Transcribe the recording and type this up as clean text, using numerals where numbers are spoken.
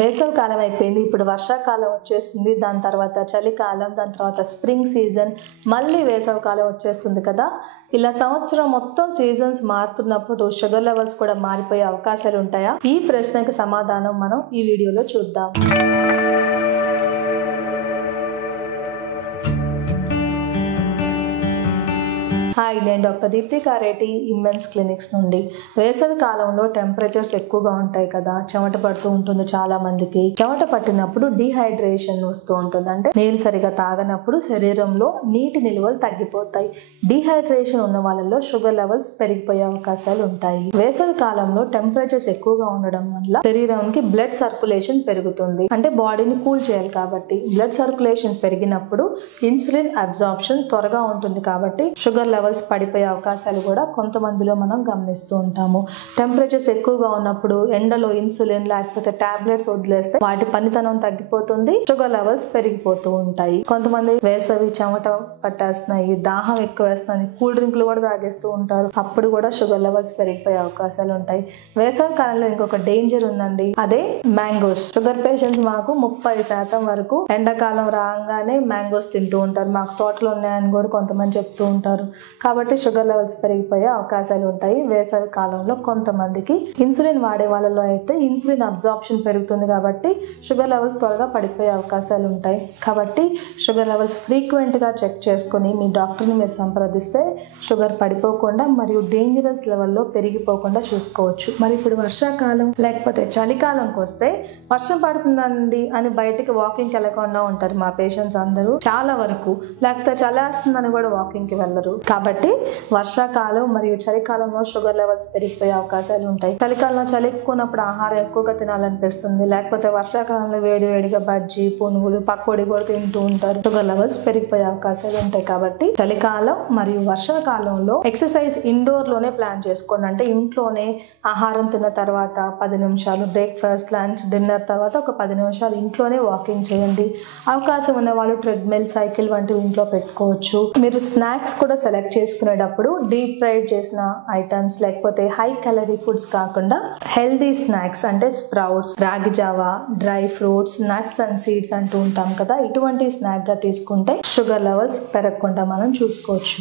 వేసవి కాలం అయిపోయింది, ఇప్పుడు వర్షాకాలం వచ్చేస్తుంది. దాని తర్వాత చలికాలం, దాని తర్వాత స్ప్రింగ్ సీజన్, మళ్ళీ వేసవి కాలం వచ్చేస్తుంది కదా. ఇలా సంవత్సరం మొత్తం సీజన్స్ మారుతున్నప్పుడు షుగర్ లెవెల్స్ కూడా మారిపోయే అవకాశాలు ఉంటాయా? ఈ ప్రశ్నకి సమాధానం మనం ఈ వీడియోలో చూద్దాం. హాయ్, నేను డాక్టర్ దీప్తి కారేటి, ఇమ్మెన్స్ క్లినిక్స్ నుండి. వేసవి కాలంలో టెంపరేచర్స్ ఎక్కువగా ఉంటాయి కదా, చెమట పడుతూ ఉంటుంది. చాలా మందికి చెమట పట్టినప్పుడు డీహైడ్రేషన్ వస్తూ ఉంటుంది. అంటే నీళ్ళు సరిగా తాగనప్పుడు శరీరంలో నీటి నిల్వలు తగ్గిపోతాయి. డీహైడ్రేషన్ ఉన్న వాళ్ళలో షుగర్ లెవెల్స్ పెరిగిపోయే అవకాశాలు ఉంటాయి. వేసవి కాలంలో టెంపరేచర్స్ ఎక్కువగా ఉండడం వల్ల శరీరానికి బ్లడ్ సర్క్యులేషన్ పెరుగుతుంది. అంటే బాడీని కూల్ చేయాలి కాబట్టి బ్లడ్ సర్క్యులేషన్ పెరిగినప్పుడు ఇన్సులిన్ అబ్జార్ప్షన్ త్వరగా ఉంటుంది. కాబట్టి షుగర్ లెవెల్స్ పడిపోయే అవకాశాలు కూడా కొంతమందిలో మనం గమనిస్తూ ఉంటాము. టెంపరేచర్స్ ఎక్కువగా ఉన్నప్పుడు ఎండలో ఇన్సులిన్ లేకపోతే టాబ్లెట్స్ వదిలేస్తే వాటి పనితనం తగ్గిపోతుంది, షుగర్ లెవెల్స్ పెరిగిపోతూ ఉంటాయి. కొంతమంది వేసవి చెమట పట్టేస్తున్నాయి, దాహం ఎక్కువ వేస్తున్నాయి, కూల్ డ్రింక్లు కూడా తాగేస్తూ ఉంటారు. అప్పుడు కూడా షుగర్ లెవెల్స్ పెరిగిపోయే అవకాశాలు ఉంటాయి. వేసవి కాలంలో ఇంకొక డేంజర్ ఉందండి, అదే మ్యాంగోస్. షుగర్ పేషెంట్స్ మాకు 30% వరకు ఎండాకాలం రాగానే మ్యాంగోస్ తింటూ ఉంటారు. మాకు తోటలు ఉన్నాయని కూడా కొంతమంది చెప్తూ ఉంటారు. కాబట్టి షుగర్ లెవెల్స్ పెరిగిపోయే అవకాశాలు ఉంటాయి వేసవి కాలంలో. కొంతమందికి ఇన్సులిన్ వాడే వాళ్ళలో అయితే ఇన్సులిన్ అబ్జార్ప్షన్ పెరుగుతుంది కాబట్టి షుగర్ లెవెల్స్ త్వరగా పడిపోయే అవకాశాలు ఉంటాయి. కాబట్టి షుగర్ లెవెల్స్ ఫ్రీక్వెంట్గా చెక్ చేసుకుని మీ డాక్టర్ని మీరు సంప్రదిస్తే షుగర్ పడిపోకుండా మరియు డేంజరస్ లెవెల్లో పెరిగిపోకుండా చూసుకోవచ్చు. మరి ఇప్పుడు వర్షాకాలం లేకపోతే చలికాలంకి వస్తే వర్షం పడుతుందండి అని బయటికి వాకింగ్కి వెళ్ళకుండా ఉంటారు మా పేషెంట్స్ అందరూ చాలా వరకు. లేకపోతే చలేస్తుందని కూడా వాకింగ్కి వెళ్ళరు. కాబట్టి వర్షాకాలం మరియు చలికాలంలో షుగర్ లెవెల్స్ పెరిగిపోయే అవకాశాలు ఉంటాయి. చలికాలంలో చలి ఎక్కువన్నప్పుడు ఆహారం ఎక్కువగా తినాలనిపిస్తుంది. లేకపోతే వర్షాకాలంలో వేడివేడిగా బజ్జీ, పునుగులు, పకోడీ కూడా తింటూ ఉంటారు. షుగర్ లెవెల్స్ పెరిగిపోయే అవకాశాలు ఉంటాయి. కాబట్టి చలికాలం మరియు వర్షాకాలంలో ఎక్సర్సైజ్ ఇండోర్ లోనే ప్లాన్ చేసుకోండి. అంటే ఇంట్లోనే ఆహారం తిన్న తర్వాత 10 నిమిషాలు, బ్రేక్ఫాస్ట్, లంచ్, డిన్నర్ తర్వాత ఒక 10 నిమిషాలు ఇంట్లోనే వాకింగ్ చేయండి. అవకాశం ఉన్న వాళ్ళు ట్రెడ్మిల్, సైకిల్ వంటివి ఇంట్లో పెట్టుకోవచ్చు. మీరు స్నాక్స్ కూడా సెలెక్ట్ చేసుకునేటప్పుడు డీప్ ఫ్రైడ్ చేసిన ఐటమ్స్ లేకపోతే హై క్యాలరీ ఫుడ్స్ కాకుండా హెల్దీ స్నాక్స్ అంటే స్ప్రౌట్స్, రాగి Java, dry fruits, nuts and seeds అంటూ ఉంటాం కదా, ఇటువంటి స్నాక్ గా తీసుకుంటే షుగర్ లెవెల్స్ పెరగకుండా మనం చూసుకోవచ్చు.